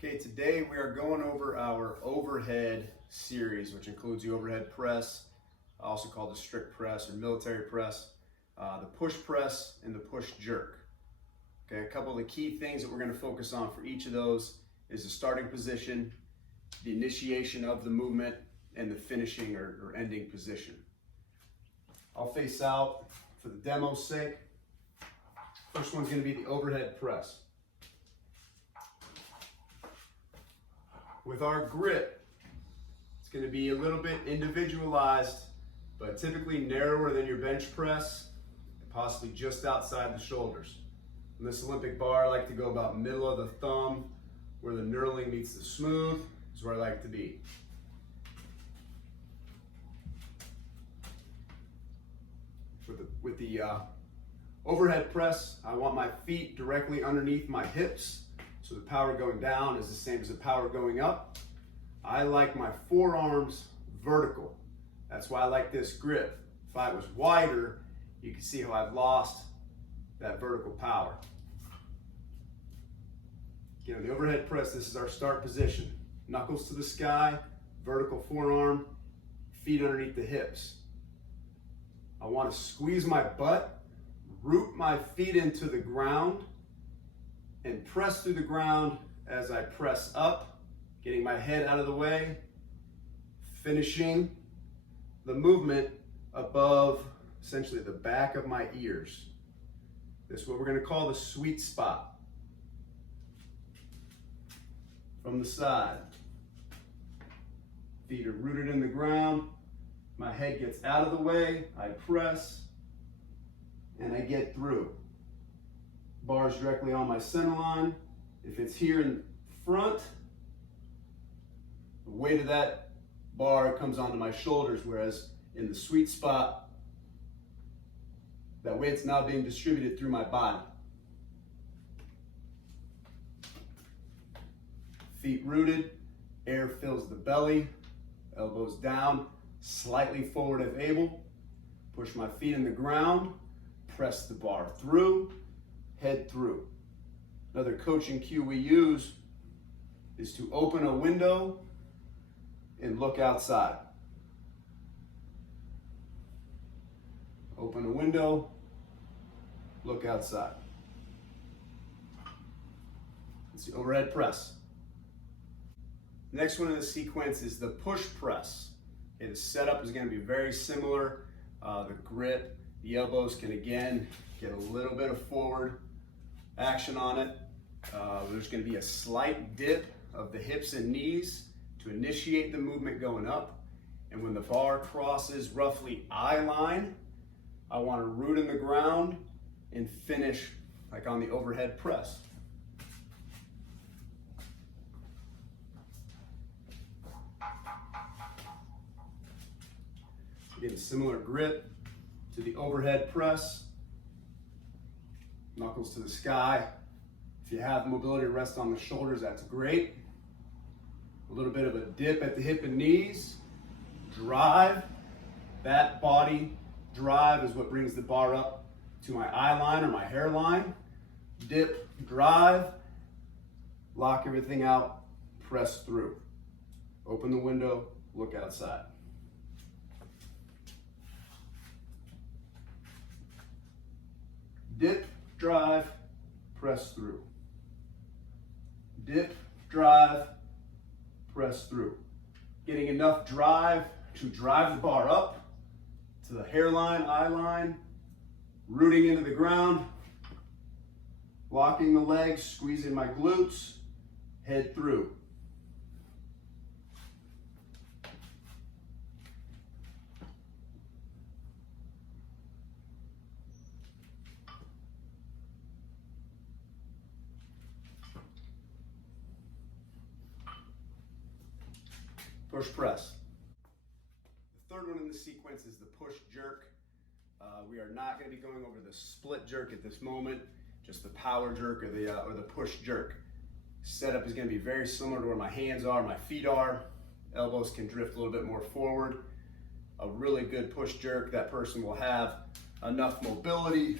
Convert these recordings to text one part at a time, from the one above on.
Okay, today we are going over our overhead series, which includes the overhead press, also called the strict press or military press, the push press, and the push jerk. Okay, a couple of the key things that we're going to focus on for each of those is the starting position, the initiation of the movement, and the finishing or ending position. I'll face out for the demo's sake. First one's going to be the overhead press. With our grip, it's going to be a little bit individualized, but typically narrower than your bench press, possibly just outside the shoulders. On this Olympic bar, I like to go about middle of the thumb, where the knurling meets the smooth, is where I like to be. With the overhead press, I want my feet directly underneath my hips, so the power going down is the same as the power going up. I like my forearms vertical. That's why I like this grip. If I was wider, you can see how I've lost that vertical power. Again, the overhead press, this is our start position. Knuckles to the sky, vertical forearm, feet underneath the hips. I want to squeeze my butt, root my feet into the ground, and press through the ground as I press up, getting my head out of the way, finishing the movement above essentially the back of my ears. This is what we're going to call the sweet spot. From the side, feet are rooted in the ground, my head gets out of the way, I press, and I get through. Bars directly on my center line. If it's here in front, the weight of that bar comes onto my shoulders, whereas in the sweet spot, that weight's now being distributed through my body. Feet rooted, air fills the belly, elbows down, slightly forward if able. Push my feet in the ground, press the bar through, head through. Another coaching cue we use is to open a window and look outside. Open a window, look outside. It's the overhead press. Next one in the sequence is the push press. Okay, the setup is going to be very similar. The grip, the elbows can again get a little bit of forward action on it. There's going to be a slight dip of the hips and knees to initiate the movement going up. And when the bar crosses roughly eye line, I want to root in the ground and finish like on the overhead press. Again, similar grip to the overhead press. Knuckles to the sky. If you have mobility to rest on the shoulders, that's great. A little bit of a dip at the hip and knees. Drive. That body drive is what brings the bar up to my eye line or my hairline. Dip, drive. Lock everything out, press through. Open the window, look outside. Dip, drive, press through. Dip, drive, press through. Getting enough drive to drive the bar up to the hairline, eye line, rooting into the ground, locking the legs, squeezing my glutes, head through. Push press. The third one in the sequence is the push jerk. We are not going to be going over the split jerk at this moment, just the power jerk or the push jerk. Setup is going to be very similar to where my hands are, my feet are. Elbows can drift a little bit more forward. A really good push jerk, that person will have enough mobility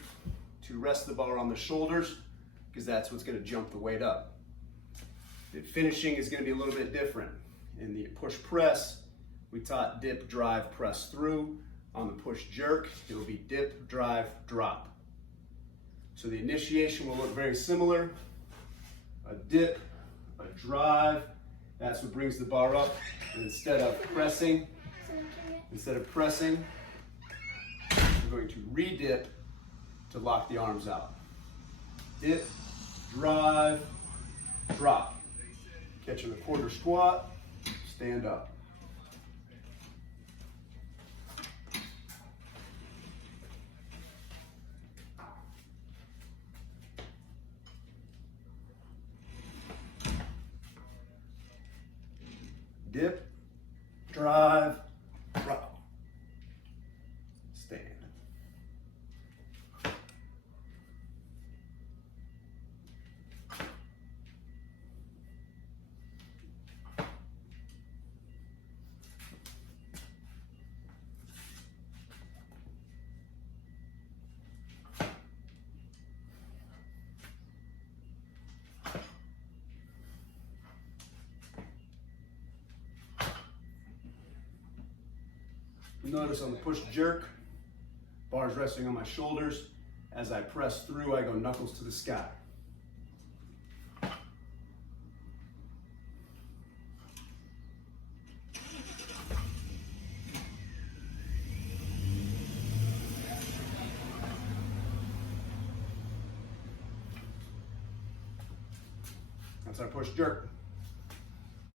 to rest the bar on the shoulders, because that's what's going to jump the weight up. The finishing is going to be a little bit different. In the push press, we taught dip, drive, press through. On the push jerk, it will be dip, drive, drop. So the initiation will look very similar. A dip, a drive, that's what brings the bar up. And instead of pressing, we're going to re-dip to lock the arms out. Dip, drive, drop. Catching the quarter squat, stand up. Dip, drive, drop, stand. Notice on the push jerk, bars resting on my shoulders. As I press through, I go knuckles to the sky. That's our push jerk.